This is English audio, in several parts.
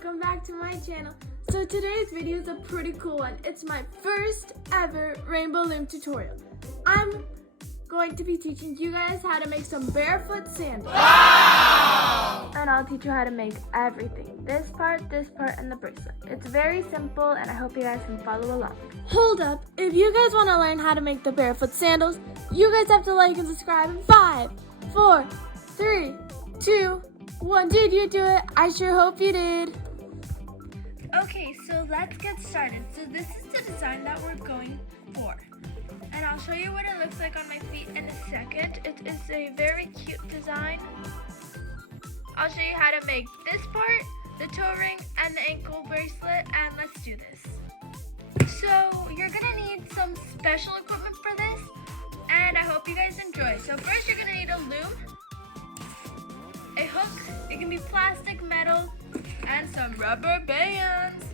welcome back to my channel. So today's video is a pretty cool one. It's my first ever Rainbow Loom tutorial. I'm going to be teaching you guys how to make some barefoot sandals. Wow! And I'll teach you how to make everything. This part, and the bracelet. It's very simple and I hope you guys can follow along. Hold up, if you guys want to learn how to make the barefoot sandals, you guys have to like and subscribe in 5, 4, 3, 2, 1. Did you do it? I sure hope you did. Okay, so let's get started. So this is the design that we're going for. And I'll show you what it looks like on my feet in a second. It is a very cute design. I'll show you how to make this part, the toe ring, and the ankle bracelet, and let's do this. So you're gonna need some special equipment for this, and I hope you guys enjoy. So first you're gonna need a loom, a hook, it can be plastic, metal, and some rubber bands.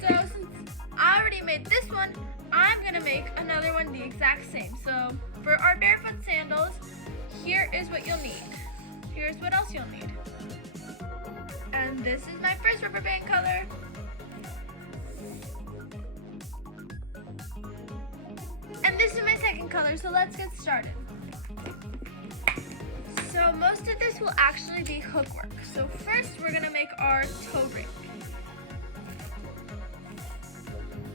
So since I already made this one, I'm gonna make another one the exact same. So for our barefoot sandals, here is what you'll need. Here's what else you'll need. And this is my first rubber band color. And this is my second color, so let's get started. So most of this will actually be hook work. So first we're gonna make our toe ring.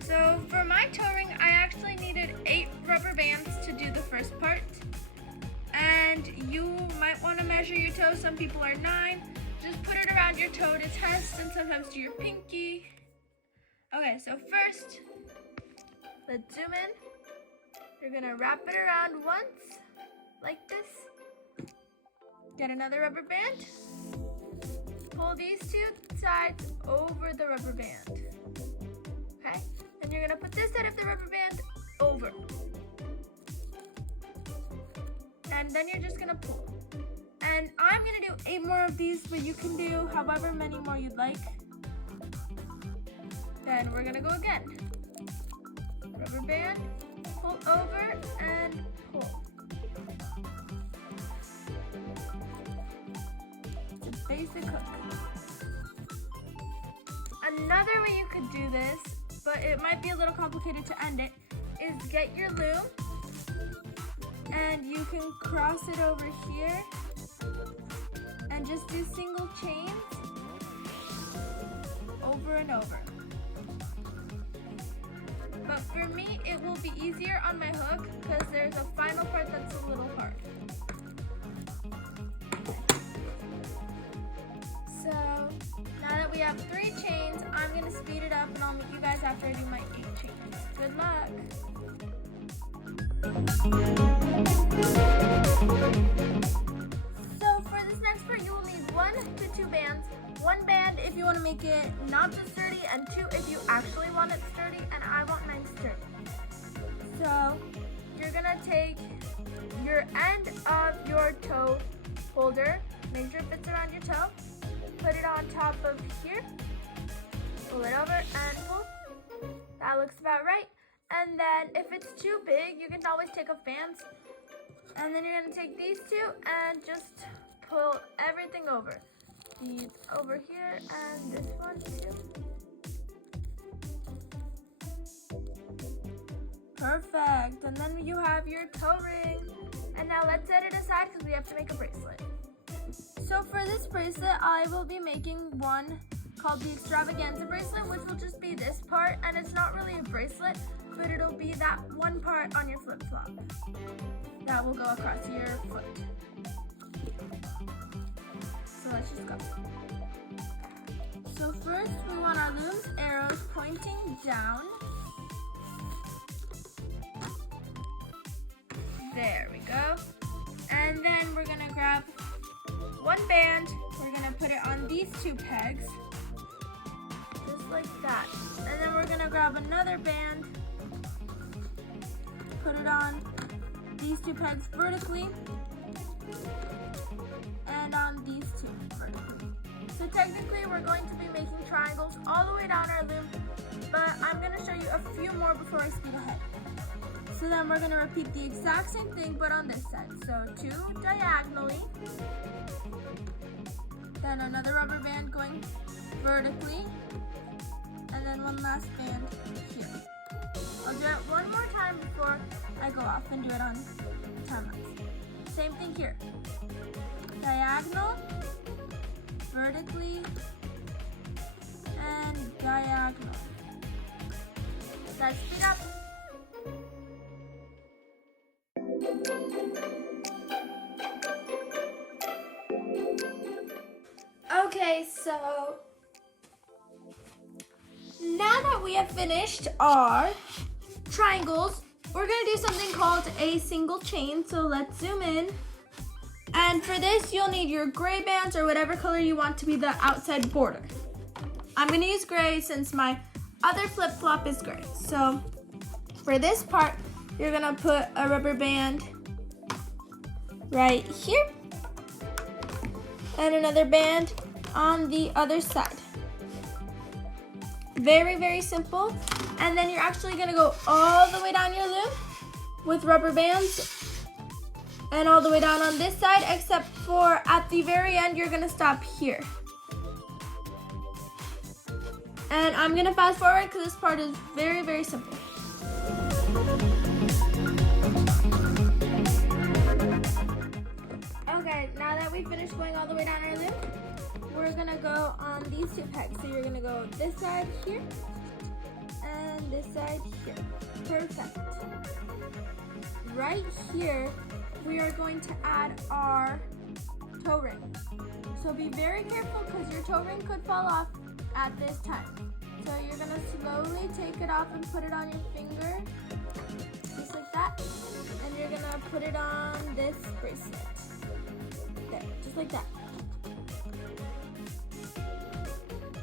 So for my toe ring, I actually needed 8 rubber bands to do the first part. And you might want to measure your toes. Some people are 9. Just put it around your toe to test, and sometimes do your pinky. Okay, so first, let's zoom in. You're gonna wrap it around once, like this. Get another rubber band. Pull these 2 sides over the rubber band. Okay? And you're gonna put this side of the rubber band over. And then you're just gonna pull. And I'm gonna do 8 more of these, but you can do however many more you'd like. Then we're gonna go again. Rubber band, pull over, and pull. It's a basic hook. Another way you could do this, but it might be a little complicated to end it, is get your loom and you can cross it over here and just do single chains over and over. But for me, it will be easier on my hook because there's a final part that's a little hard. So now that we have 3 chains, I'm going to speed it up and I'll meet you guys after I do my 8 chains. Good luck! So for this next part, you will need 1 to 2 bands. 1 band if you want to make it not just sturdy, and 2 if you actually want it sturdy, and I want mine sturdy. So you're going to take your end of your toe holder, make sure it fits around your toe, put it on top of here, pull it over and pull. That looks about right. And then if it's too big, you can always take off bands. And then you're gonna take these 2 and just pull everything over. These over here and this one too. Perfect. And then you have your toe ring. And now let's set it aside because we have to make a bracelet. So for this bracelet, I will be making one called the extravaganza bracelet, which will just be this part, and it's not really a bracelet, but it'll be that one part on your flip-flop that will go across your foot. So let's just go. So first we want our loom's arrows pointing down. There we go. And then we're gonna grab 1 band, we're gonna put it on these 2 pegs, just like that. And then we're gonna grab another band, put it on these 2 pegs vertically, and on these 2 vertically. So technically we're going to be making triangles all the way down our loom, but I'm gonna show you a few more before I speed ahead. So then we're gonna repeat the exact same thing, but on this side. So 2 diagonally, then another rubber band going vertically, and then one last band here. I'll do it one more time before I go off and do it on time lapse. Same thing here. Diagonal, vertically, and diagonal. Guys, speed up. Okay, so now that we have finished our triangles, we're gonna do something called a single chain. So let's zoom in. And for this, you'll need your gray bands or whatever color you want to be the outside border. I'm gonna use gray since my other flip-flop is gray. So for this part, you're gonna put a rubber band right here and another band on the other side. Very, very simple. And then you're actually gonna go all the way down your loom with rubber bands and all the way down on this side, except for at the very end, you're gonna stop here. And I'm gonna fast forward because this part is very, very simple. Okay, now that we finished going all the way down our loom, we're gonna go on these two pegs. So you're gonna go this side here and this side here. Perfect. Right here, we are going to add our toe ring. So be very careful because your toe ring could fall off at this time. So you're gonna slowly take it off and put it on your finger, just like that. And you're gonna put it on this bracelet. There, just like that.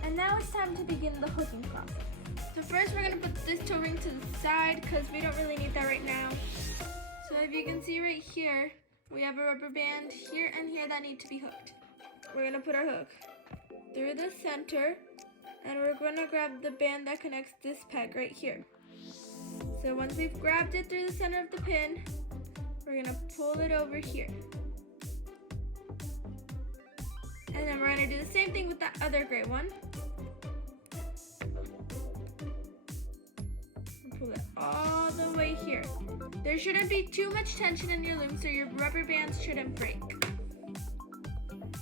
And now it's time to begin the hooking process. So first we're gonna put this toe ring to the side because we don't really need that right now. So if you can see right here, we have a rubber band here and here that need to be hooked. We're gonna put our hook through the center and we're gonna grab the band that connects this peg right here. So once we've grabbed it through the center of the pin, we're gonna pull it over here. And then we're gonna do the same thing with that other gray one. Pull it all the way here. There shouldn't be too much tension in your loom, so your rubber bands shouldn't break.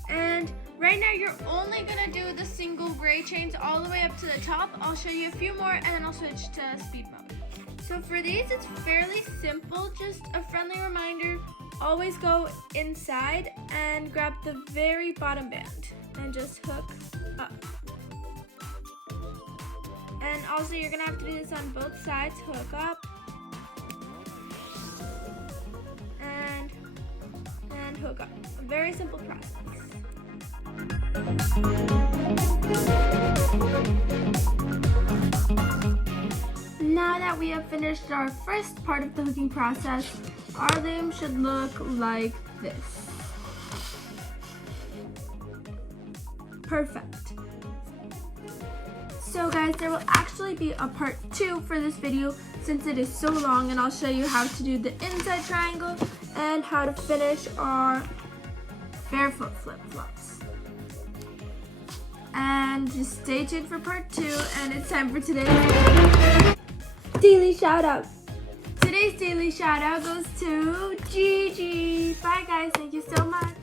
And right now you're only gonna do the single gray chains all the way up to the top. I'll show you a few more and then I'll switch to speed mode. So for these, it's fairly simple. Just a friendly reminder, always go inside and grab the very bottom band and just hook up. And also you're gonna have to do this on both sides, hook up and hook up. A very simple process. Now that we have finished our first part of the hooking process, our loom should look like this. Perfect. So guys, there will actually be a part 2 for this video since it is so long, and I'll show you how to do the inside triangle and how to finish our barefoot flip-flops. And just stay tuned for part 2, and it's time for today's daily shout out. Today's daily shout out goes to Gigi. Bye guys, thank you so much.